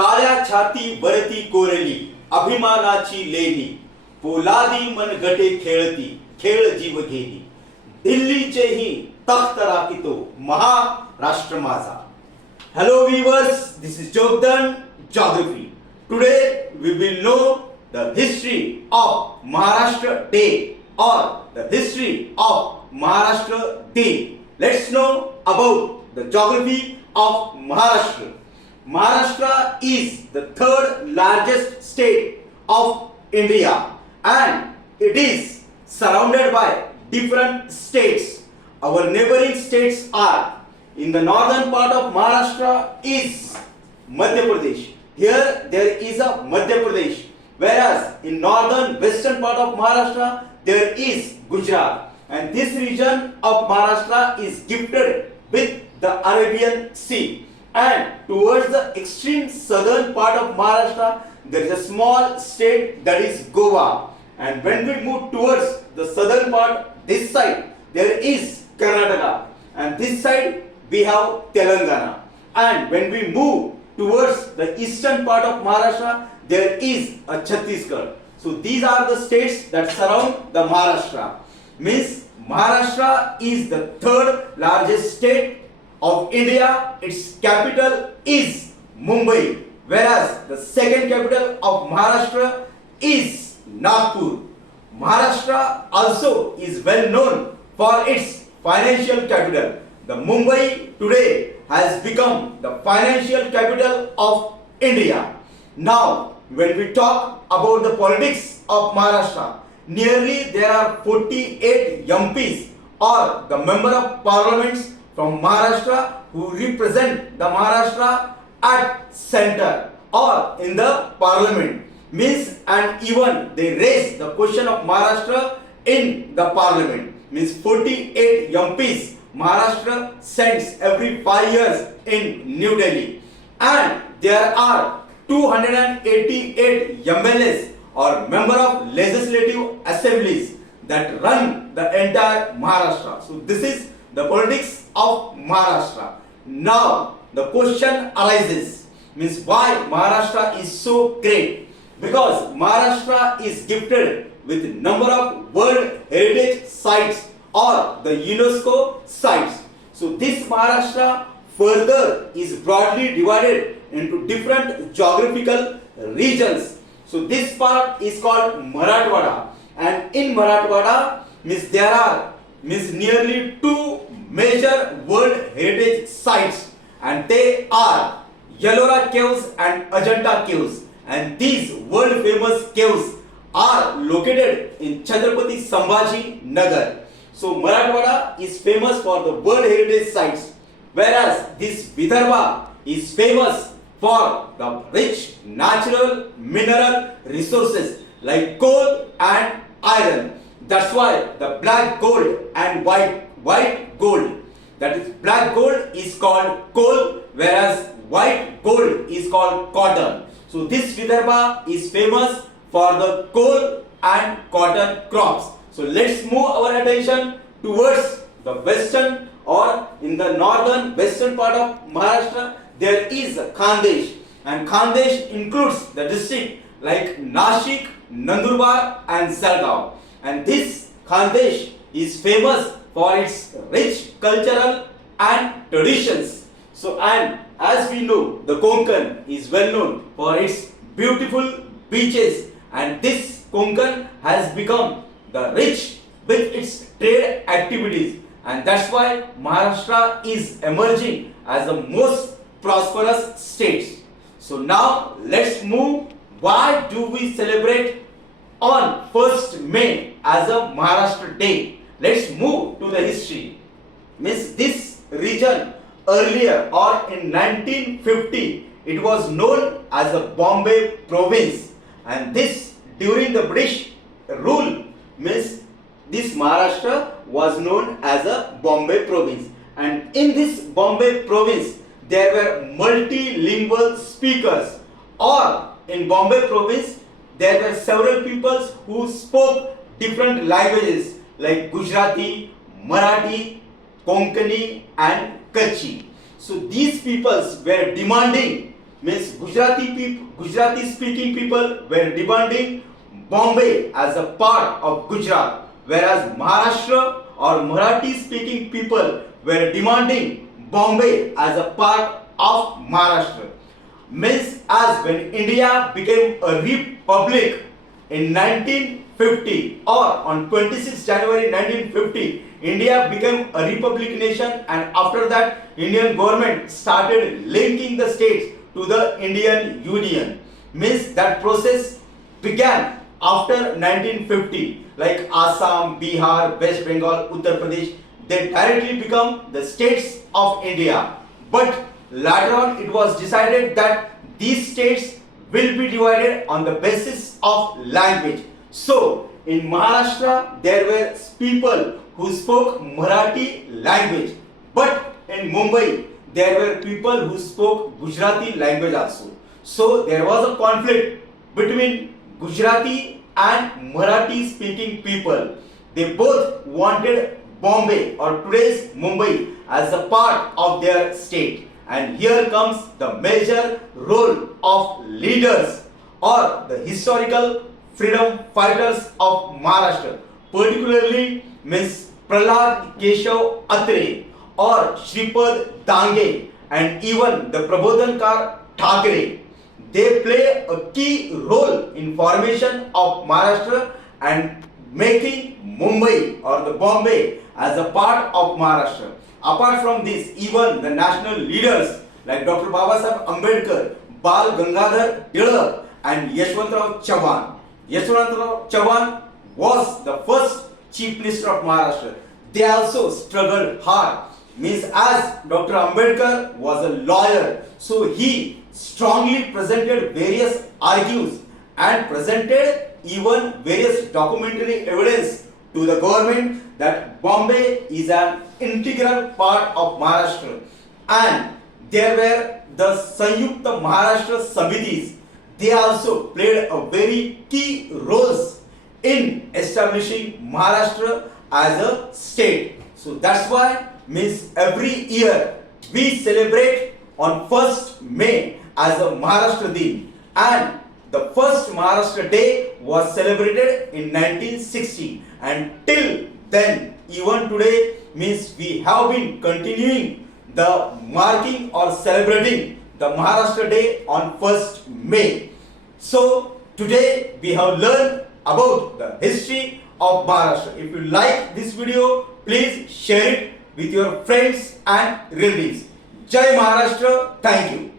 काळ्या छाती वरती कोरली अभिमानाची लेणी, पोलादी मनगटे खेळती खेळ जीव घेली, दिल्लीचेही तख्त राखितो महाराष्ट्र माझा. Hello viewers, this is Jogdan Geography. Today we will know the history of Maharashtra Day or the history of Maharashtra Day. Let's know about the geography of Maharashtra. Maharashtra is the third largest state of India and it is surrounded by different states. Our neighboring states are in the northern part of Maharashtra is Madhya Pradesh. Here there is a Madhya Pradesh, whereas in northern western part of Maharashtra there is Gujarat, and this region of Maharashtra is gifted with the Arabian Sea. And towards the extreme southern part of Maharashtra there is a small state that is Goa. And when we move towards the southern part, this side there is Karnataka, and this side we have Telangana. And when we move towards the eastern part of Maharashtra, there is a Chhattisgarh. So these are the states that surround the Maharashtra. Means Maharashtra is the third largest state of India. Its capital is Mumbai, whereas the second capital of Maharashtra is Nagpur. Maharashtra also is well known for its financial capital. The Mumbai today has become the financial capital of India. Now, when we talk about the politics of Maharashtra, nearly there are 48 MPs or the member of parliaments from Maharashtra who represent the Maharashtra at center or in the parliament. Means, and even they raise the question of Maharashtra in the parliament. Means 48 MPs Maharashtra sends every 5 years in New Delhi, and there are 288 MLAs or member of legislative assemblies that run the entire Maharashtra. So this is the politics of Maharashtra. Now the question arises, means why Maharashtra is so great? Because Maharashtra is gifted with number of World Heritage Sites or the UNESCO sites. So this Maharashtra further is broadly divided into different geographical regions. So this part is called Marathwada, and in Marathwada there are nearly two major World Heritage Sites, and they are Ellora Caves and Ajanta Caves, and these world famous caves are located in Chhatrapati Sambhaji Nagar. So Marathwada is famous for the World Heritage Sites, whereas this Vidarbha is famous for the rich natural mineral resources like coal and iron. That's why the black gold and white gold, that is black gold is called coal, whereas white gold is called cotton. So this Vidarbha is famous for the coal and cotton crops. So let's move our attention towards the western or in the northern western part of Maharashtra. There is Khandesh, and Khandesh includes the district like Nashik, Nandurbar and Jalgaon. And this Khandesh is famous for its rich cultural and traditions. So, and as we know, the Konkan is well known for its beautiful beaches, and this Konkan has become the rich with its trade activities, and that's why Maharashtra is emerging as the most prosperous state. So now let's move. Why do we celebrate on 1st May as a Maharashtra Day? Let's move to the history. Means this region earlier or in 1950 it was known as the Bombay province, and this during the British rule, means this Maharashtra was known as a Bombay province, and in this Bombay province there were multilingual speakers, or in Bombay province there were several peoples who spoke different languages like Gujarati, Marathi, Konkani and Kutchi. So these peoples were demanding means Gujarati speaking people were demanding Bombay as a part of Gujarat, whereas Maharashtra or Marathi speaking people were demanding Bombay as a part of Maharashtra. Means as when India became a republic in 1950 or on 26 January 1950, India became a republic nation, and after that Indian government started linking the states to the Indian Union. Means that process began after 1950, like Assam, Bihar, West Bengal, Uttar Pradesh, they directly become the states of India. But later on it was decided that these states will be divided on the basis of language. So in Maharashtra there were people who spoke Marathi language, but in Mumbai there were people who spoke Gujarati language also. So there was a conflict between Gujarati and Marathi speaking people. They both wanted Bombay or today's Mumbai as a part of their state. And here comes the major role of leaders or the historical freedom fighters of Maharashtra, particularly means Prahlad Keshav Atre or Shripad Dange and even the Prabodhankar Thakre. They play a key role in formation of Maharashtra and making Mumbai or the Bombay as a part of Maharashtra. Apart from this, even the national leaders like Dr. Babasaheb Ambedkar, Bal Gangadhar Tilak and Yashwantrao Chavan. Yashwantrao Chavan was the first chief minister of Maharashtra. They also struggled hard. Means as Dr. Ambedkar was a lawyer, so he strongly presented various arguments and presented even various documentary evidence to the government that Bombay is an integral part of Maharashtra, and there were the Sanyukta Maharashtra Samitis. They also played a very key roles in establishing Maharashtra as a state. So that's why means every year we celebrate on 1st May as a Maharashtra Day, and the first Maharashtra Day was celebrated in 1960, and till then even today means we have been continuing the marking or celebrating the Maharashtra Day on 1st May. So today we have learned about the history of Maharashtra. If you like this video, please share it with your friends and relatives. Jai Maharashtra. Thank you.